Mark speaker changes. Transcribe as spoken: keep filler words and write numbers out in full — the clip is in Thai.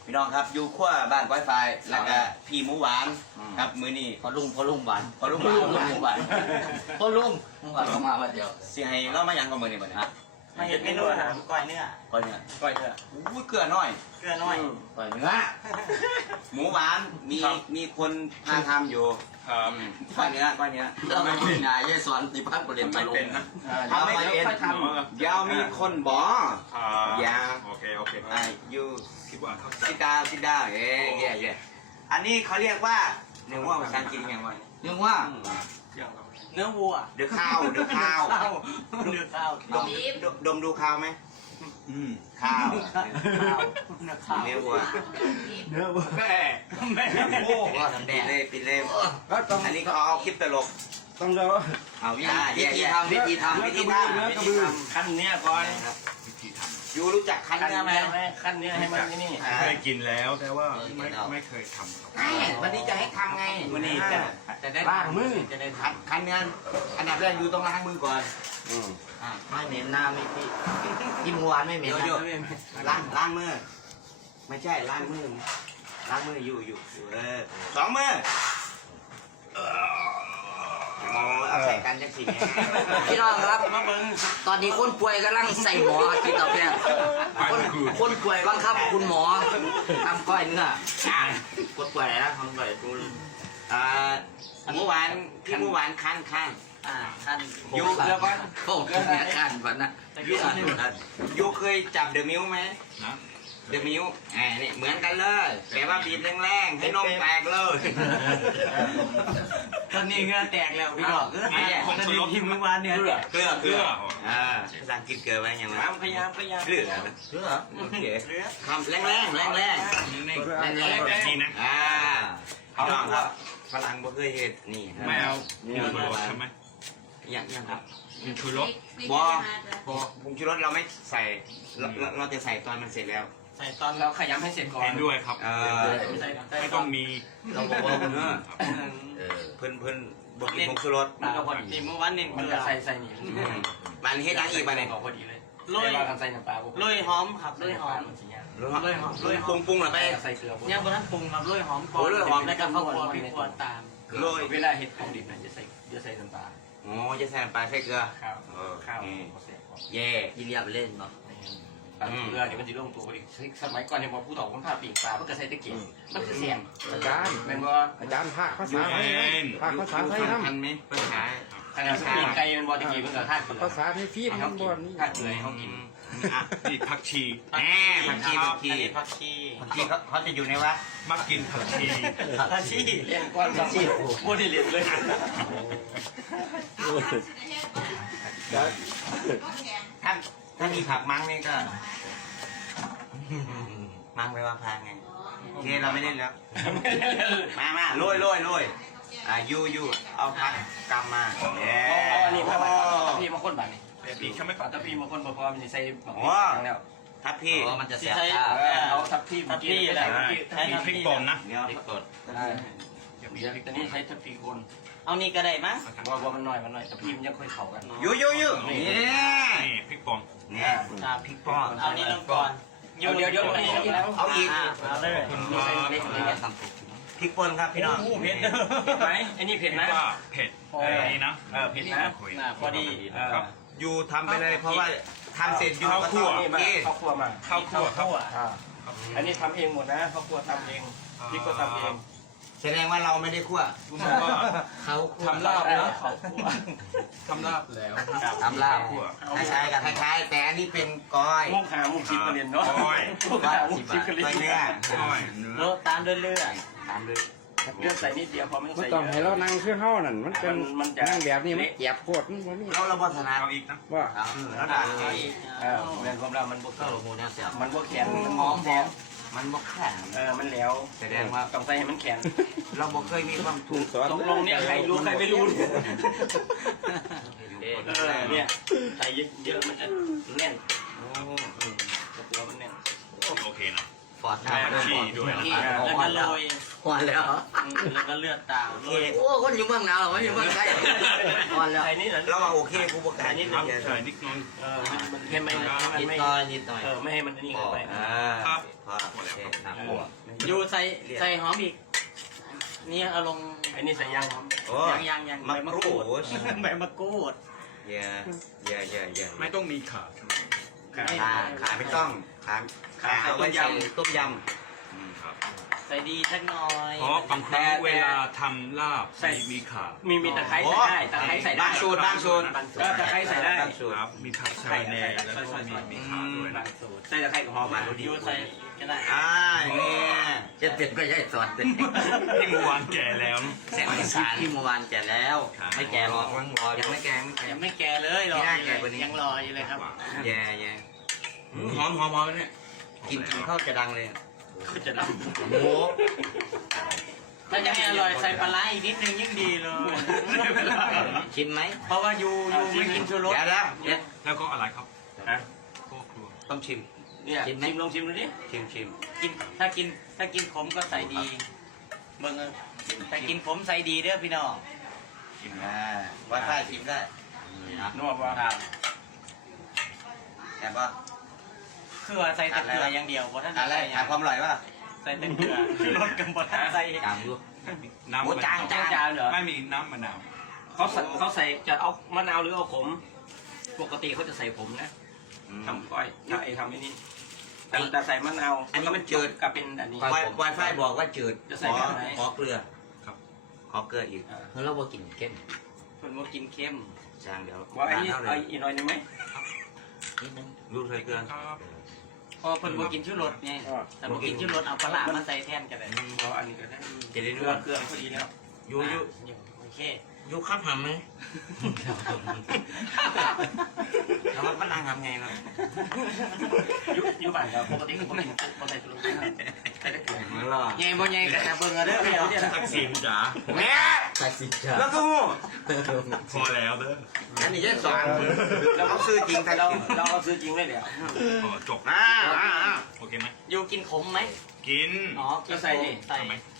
Speaker 1: พี่น้องครับอยู่ขั้วบ้านก้อยไฟแล้วก็พี่หมูหวานครับมื้อนี้
Speaker 2: พอลุงพอลุงหวาน
Speaker 1: พอลุงหวาน
Speaker 2: พอลุงหวานพอลุงหวานเข้ามาวันเดียว
Speaker 1: สิให้เรามาหยังกับมื้อนี้บัดนี้
Speaker 3: มาเห็นเมนูอาหารก้อยเนื้อ
Speaker 1: ก้อยเนื้อ
Speaker 3: ก้อยเนื้อ
Speaker 1: อุ้ยเกลือน้อย
Speaker 3: เกลือน้อย
Speaker 2: ปล่อยเนื้อ
Speaker 1: หมูหวานมีมีคนพาทำอยู่
Speaker 4: ครับ
Speaker 1: ก้อยเนื้อก้อยเนื้อ
Speaker 2: เราไม่เป็นนายยายสอนติพัฒน์ประเด็นตลก
Speaker 1: ทำไม่เป็นยาวมีคนบอก
Speaker 4: ครับ
Speaker 1: ยาว
Speaker 4: โอเคโอเค
Speaker 1: ไอ้ยู
Speaker 4: คิดว่าเข้าใจ
Speaker 1: ซิดาวซิดาวเอ้ยเย่เย่อันนี้เขาเรียกว่าเนื้อว่าภาษาอังกฤษยังไง
Speaker 2: เรื่องว่า
Speaker 3: เนื้อวัว
Speaker 1: เดือข้าวเดือข้าว
Speaker 3: ข้าวเนื้อข้าว
Speaker 1: ดมดมดูข้าวไหมอืมข้าว
Speaker 3: ข้าวเนื้อข้าว
Speaker 1: เนื้อวัว
Speaker 3: เนื้อวัวแม่แม่
Speaker 1: โอ้ปิดเลยปิดเลยอันนี้เขาเอาคลิปตลก
Speaker 5: ต้องเดี๋ยว
Speaker 1: เอาวิ
Speaker 2: วิธีทำวิธีทำ
Speaker 1: วิธีทำวิธีท
Speaker 3: ขั้นเนื้อก่อน
Speaker 1: ำยูรู้จักคัน
Speaker 3: ขั้น
Speaker 1: เนื้อไหม
Speaker 3: เนื้อไหมขั้นเนื้อให้มันนี่
Speaker 4: เคยกินแล้วแต่ว่าไม่ไม่เคยทำครับ
Speaker 1: วันนี้จะให้ทำไงวันนี้จะจะได้
Speaker 5: ล้างมือ
Speaker 1: จะได้คันคันเนื้ออันดับแรกยูต้องล้างมือก่อน
Speaker 5: อืม
Speaker 2: ไม่เหม็นหน้าไม่พี่กินหวานไม่เหม็น
Speaker 1: เดี๋ยว
Speaker 2: นะ
Speaker 1: เดี๋ยวล้างล้างมือ ไม่ใช่ล้างมือล้างมืออยู่อยู่อยู่เออสองมือโอ้เอาใส่กันจังสิเนี่ย
Speaker 2: พี่น้องครับ
Speaker 3: มาเบิ้ง
Speaker 2: ตอนนี้คนป่วยกำลังใส่หมอกินต่อแพทย์คนคนป่วยบังคับคุณหมอทำก้อยเนื้อคนป่วยนะทำก้อยดู
Speaker 1: อ่าเมื่อวานพี่เมื่อวานคันคัน
Speaker 3: อ่าขั้น
Speaker 1: ยูแล้วก็
Speaker 2: โอ้โหเนี่ยขันฝันนะ
Speaker 1: ยูยูเคยจับเดอะมิวไหม
Speaker 4: นะ
Speaker 1: เดอะมิวอ่านี่เหมือนกันเลยแต่ว่าบีบแรงๆให้นมแตกเลย
Speaker 3: ตอนนี้เงื่อแตกแล้วพี่ดอกตอนนี้พิมพ์เมื่อวานเนี่ย
Speaker 1: เกลือเกลืออ่าภาษาอังกฤษเกลือไว้ยังไง
Speaker 3: พยายามพยายาม
Speaker 1: เกลือ
Speaker 2: เชื่อ
Speaker 1: โอเค
Speaker 3: เรือ
Speaker 1: ทำแรงแรงแรงแรง
Speaker 4: นิ่ง
Speaker 2: แรงแรง
Speaker 4: ๆแบบนี้นะ
Speaker 1: อ่าพี่น้องครับฝรั่งบ่เคยเห็นนี่
Speaker 4: ไม่เอามีรสใช่ไหม
Speaker 1: ยังยังครับ
Speaker 4: มีชูรส
Speaker 1: บอพอผงชูรสเราไม่ใส่เราเราเราจะใส่ตอนมันเสร็จแล้ว
Speaker 3: ใส่ตอนเราขยำให้เสร็จก่อน
Speaker 4: เห็นด้วยครับ
Speaker 1: เออ
Speaker 3: ใส่
Speaker 4: ไม่ต้องมี
Speaker 2: เราบอกว่าคุณ
Speaker 1: เออ
Speaker 2: เออ
Speaker 1: เพิ่นเพิ่นบอกกินผงชูรส
Speaker 3: มันก็พอดีเมื่อวานนี่มันจะใส่ใส่นี่
Speaker 1: อืมมันเฮ็ดยังอีกมาเนี่ย
Speaker 3: พอดีเลยโรยใส่น้ำปลาโรยหอมครับโรยหอม
Speaker 1: โรยหอมโรยปรุงปรุงหรือไป
Speaker 3: ใส่เกลือยังบนนั้นปรุงครับโรยหอมก่อนแล้วก็ข้าวคั่วพริกคั่วตาม
Speaker 1: โรย
Speaker 3: เวลาเห็ดของดิบเนี่ยจะใส่จะใส่น้ำปลา
Speaker 1: อ๋อจะใส่น้ำปลาใส่เกลือ
Speaker 3: ข้าว
Speaker 1: เออ
Speaker 3: ข้าว
Speaker 1: อืม
Speaker 3: เสร็จ
Speaker 1: เย่
Speaker 2: ยินดีไปเล่นเนาะ
Speaker 3: ปลาเกลือเดี๋ยวมันจะลงตัวพอดีสมัยก่อนเนี่ยพอผู้ต่อคนข้าวปิ่งปลาเพื่อใส่ตะเกียบมันคือเสียง
Speaker 5: อาจารย์
Speaker 3: แม่นบ่
Speaker 5: อาจารย์ภาคภาษาไทยภาคภาษาไทย
Speaker 1: ทั
Speaker 5: น้
Speaker 1: นไหมภาษา
Speaker 3: ขนาดปิ่งไก่มันบ่ตะกี้เพิ่นก็ทานเกลือ
Speaker 5: ำภาษาไทยฟีด
Speaker 3: ให้
Speaker 5: มั
Speaker 3: เขา
Speaker 5: น
Speaker 3: กิ
Speaker 5: บ่
Speaker 3: น
Speaker 5: นี่
Speaker 3: ทานเกลือให้เขากิน
Speaker 1: อ่ะ
Speaker 4: นี่ผักชี
Speaker 1: แหมผักชีผักชี
Speaker 3: อันนี้ผักชี
Speaker 1: ผักชีเขาเขาจะอยู่ในวัด
Speaker 4: มักกินผักชี
Speaker 3: ผักชีเลี้ยงก้อนผักชีบ่ได้เลี้ยงเลย
Speaker 1: ถ้าถ้ามีผักมั้งนี่ก็ มั้งไปว่าพางไงโอเคเราไม่เล่นแล้ว มามาโรยโรยโรยอ่ายูยูเอาผักกำมาเย้
Speaker 3: เอาอันนี้มาบัดตะพีมาคนบัดนี่
Speaker 4: อีกใช่ไหมครับ
Speaker 3: ตะพีมาคนบ่พอมันสิใส่บัก
Speaker 1: โอ้
Speaker 3: พริกแล้ว
Speaker 1: ทับพี่
Speaker 2: อ๋อมันจะแส
Speaker 3: สิ
Speaker 2: บ
Speaker 3: ใส่
Speaker 2: ตา
Speaker 3: เอาทับพีทับพีแหละ
Speaker 4: มีพริกป่นนะ
Speaker 1: เดี๋ยว
Speaker 2: พริกสด
Speaker 3: เดี๋ยวพริกตัวนี้ใช้ทับพีคนเอานี่ก็ได้มั้งบ่บ่มันน้อยมันน้อยทับพีมันยังค่อยเข้ากัน
Speaker 1: ยูยูยูนี่
Speaker 4: นี่พริกป่น
Speaker 1: เนี่ยอ่าพริกป้อน
Speaker 3: เอานี่ลงก่อนเดี๋ยวเดี๋ยวเดี๋ยว
Speaker 1: เอาอีก
Speaker 3: เอาเลย
Speaker 2: ใส่เล็กนี่ทำถูก
Speaker 1: พริกป่นครับพี่น้อง
Speaker 3: เผ็ดเผ็ดไหมอันนี้เผ็ดนะ
Speaker 4: ว่าเผ็ดนี่นะ
Speaker 3: เออเผ็ดนะพอดี
Speaker 4: ครับ
Speaker 1: ยูทำไปเลยเพราะว่าทำเสร็จยู
Speaker 4: ข้าว
Speaker 1: ก็
Speaker 4: คั่
Speaker 1: ต้อ
Speaker 4: ว
Speaker 1: ง
Speaker 3: นี่มา
Speaker 1: กิน
Speaker 3: ข้าวคั่วมา
Speaker 4: ข้าวคั่วครับ
Speaker 3: อันนี้ทำเองหมดนะข้าวคั่วทำเองพริกก็ทำเอง
Speaker 1: แสดงว่าเราไม่ได้คั่ว
Speaker 4: รู้สึกว่า
Speaker 2: เขา
Speaker 4: ทำลาบนะ
Speaker 3: ข้าวคั่ว
Speaker 4: ทำลาบแล้ว
Speaker 2: ทำลาบ
Speaker 4: คั่ว
Speaker 1: คล้ายๆกับคล้ายๆแต่อันนี้เป็นก้อย
Speaker 3: มุกหามุกชิปกระเด็นเนาะมุกหามุกชิปกระเด็
Speaker 1: ก้อยเนื้อ
Speaker 4: ก้อยเนื้
Speaker 3: แล้
Speaker 4: อ
Speaker 3: วตามด้วยเลือด
Speaker 1: ตามเลย
Speaker 3: เลือดใส่นิดเดียวพอไม่ต้อง
Speaker 5: มัน
Speaker 3: ใส่
Speaker 5: ต้องให้
Speaker 3: เย
Speaker 5: เรา
Speaker 3: อะ
Speaker 5: นั่งคือเฮานั่นมันเป็น
Speaker 3: มันจะ
Speaker 5: นั่งแบบนี้มันแยบโคตรมันบ่มี
Speaker 1: เราเราบอสนา
Speaker 4: เอาอีกนะ
Speaker 5: ว่า
Speaker 1: แล้วด่า
Speaker 3: เออเรื่องของเรามันบวก
Speaker 2: ก็หลงหูเนี่ยเสียบ
Speaker 3: มันบวกแขนมันหอมแขน
Speaker 1: มันบอกแข็ง
Speaker 3: เออมันแหลว
Speaker 1: แสดงว่า
Speaker 3: ต้องใส่ให้มันแข็ง
Speaker 1: เราบอกเคยมีความถูก
Speaker 5: สอน
Speaker 3: ตกลงเนี่ยใครรู้ใครไม่รู้เออเนี่ยใส่เยอะๆมันจะแน่นตัวมันแน่น
Speaker 4: โอเคนะ
Speaker 2: ฟอด
Speaker 4: แม่ชีด้วยนะ
Speaker 3: แล้วก็โรย
Speaker 2: ฟอดแล้ว
Speaker 3: แล้วก็เลือดตามโรย
Speaker 2: โอ้คนอยู่เมืองหนาวไม่อยู่เมืองไทยฟอดแล้ว
Speaker 3: ใส่นี่เหรอ
Speaker 1: เราว่าโอเคกูบอกการ
Speaker 4: ครับใช่นิดนึง
Speaker 3: เออมันให้ไม่ให้มัน
Speaker 2: นิด
Speaker 3: ไม่
Speaker 2: หน่อยนิดหน่อย
Speaker 3: เออไม่ให้มันนี่เข้าไป
Speaker 1: อ่า
Speaker 4: ครับ
Speaker 1: พอโอเคครับ
Speaker 3: เออยู่ใส่ใส่หอมอีกนี่เอาลงไอ้นี่ใส่ยางหอม
Speaker 1: โอ้
Speaker 3: ยางยางยาง
Speaker 1: มะกรูด
Speaker 3: ใบมะกรูด
Speaker 1: เย่เย่เย่เย่
Speaker 4: ไม่ต้องมีขาใช่ไหม
Speaker 1: ขาขาไม่ต้องขาขาเอาไว้ใส่ต้มยำอืม
Speaker 4: ครับ
Speaker 3: ใส่ดีสักหน่อย
Speaker 4: เพราะบางครั้งเวลาทำลาบ
Speaker 3: ใส่
Speaker 4: มีขา
Speaker 3: มีมีตะไคร้ใส่ได้ตะไคร้ใส่ได้
Speaker 1: บางสูตรบางสูตร
Speaker 3: ก็ตะไคร้ใส่ได้
Speaker 1: บางสูตร
Speaker 4: ครับมีขาชาแนแล้วก็มีมีขาด้วย
Speaker 3: บางสูตรใส่ตะไคร้กับหอมอ่ะยูใส่ก็ได้
Speaker 1: อ่าเนี่ย
Speaker 2: จะเปลี่ยนก็ย้ายสอนเป็น
Speaker 4: ที่เมื่อวานแก่แล้ว
Speaker 2: แสงอีสานที่เมื่อวานแก่แล้ว ไม่แก่หรอกรอยังไม่แก่ไม่แก่
Speaker 3: ยังไม่แก่เลยรอ
Speaker 1: ไม่น่าแก่กว่านี้
Speaker 3: ยังรออยู่เลยครับ
Speaker 1: แย่แย่
Speaker 2: หอมหอมหอมเนี่ย
Speaker 1: กินกินข้าวจะดังเลย
Speaker 3: คือจะด
Speaker 1: โอ้โห
Speaker 3: ำถ้าจะให้อร่อยใส่ปลาร้าอีกนิดนึงยิ่งดีเลย
Speaker 2: ชิมไหม
Speaker 3: เพราะว่ายูยูไม่กินชูรส
Speaker 1: เดี๋ยวแล้ว
Speaker 3: เนี่ย
Speaker 4: แล้วก็อะไรครับ
Speaker 3: ฮะ
Speaker 4: ก็ครัว
Speaker 1: ต้องชิม
Speaker 3: เนี่ยชิมลองชิมดูดิ
Speaker 1: ชิมชิม
Speaker 3: กินถ้ากินถ้ากินขมก็ใส่ดีเบิ่งเอาถ้ากินขมใส่ดีเด้อพี่น้อง
Speaker 1: ชิมอ่าว่าถ้าชิมได้
Speaker 3: นัวว่า
Speaker 1: แต่ว่า
Speaker 3: คือว่าใส่แต่เกลืออย่างเดียวเพราะท่าน
Speaker 1: อะไร
Speaker 3: ใส่
Speaker 1: ถามความอร่อยป่ะ
Speaker 3: ใส่แต่เกลือชูรสกับบ่ท่านใส่
Speaker 2: จางดู
Speaker 4: น้ำ
Speaker 1: โอ้จาง
Speaker 3: จางจางเหรอ
Speaker 4: ไม่มีน้ำมะนาว
Speaker 3: เขาใส่เขาใส่จะเอามะนาวหรือเอาขมปกติเขาจะใส่ขมนะ ทำก้อยถ้าไอ้ทำไอ้นี่แต่แต่ใส่มะนาว
Speaker 1: อันนี้มันจืด
Speaker 3: กับเป็นอันนี้
Speaker 1: ไวไวไฟบอกว่าจืด
Speaker 3: จะ
Speaker 1: ข
Speaker 3: ใส่
Speaker 1: อ
Speaker 3: แบบไหน
Speaker 1: ขอเกลือ
Speaker 4: ครับ
Speaker 1: ขอเกลืออีก
Speaker 2: แล้วเราบอกกินเข้ม
Speaker 3: คนว่ากินเค็ม
Speaker 1: จางเดี๋ยว
Speaker 3: ว่าไอ้นี่
Speaker 1: เท่าเล
Speaker 3: ไอ้
Speaker 1: ย
Speaker 3: อีกหน่อยนึงไหม
Speaker 2: นิดนึง
Speaker 1: รูดใส่เกลือ
Speaker 4: ครับ
Speaker 3: เพอคนว่ากินชูรสไงแต่ว่ากินชูรสเอาปลาร้ามาใส่แทนกันเลยเพราะอันนี้ก็ได้
Speaker 1: จะได้
Speaker 3: เก
Speaker 1: รู้
Speaker 3: ลือ
Speaker 1: ว่า
Speaker 3: เกลือพอดีแล้ว
Speaker 1: ยูยู
Speaker 3: โอเค
Speaker 2: ยูข้ามหำไหม
Speaker 1: แล้วมันนั่งทำไงเนาะ
Speaker 3: ยุยุบ้านก็ปกติคือผมกินผมใส่ชูรสใส่แต่เกลือ
Speaker 1: มันรอ
Speaker 3: ใหญ่บ่ใหญ่ก็จะเบิ่งเอาเด้อพี่น้องเนี่ย
Speaker 4: ทักษิณจ๋า
Speaker 1: แม่
Speaker 2: ใส่สิจ้า
Speaker 1: แล้วก็งู
Speaker 4: พอแล้วเด้อ
Speaker 1: อันนี้จะสอนแล้วก็ซื้อจริงใคร
Speaker 3: เรา
Speaker 1: กิน
Speaker 3: เราเอาซื้อจริงเลยเดี๋ยว
Speaker 4: พอจบ
Speaker 1: อ่าอ่าอ่า
Speaker 4: โอเคไหม
Speaker 3: ยูกินขมไหม
Speaker 4: กิน
Speaker 3: อ๋อก็ใส่ดิใส่
Speaker 4: ทำไหม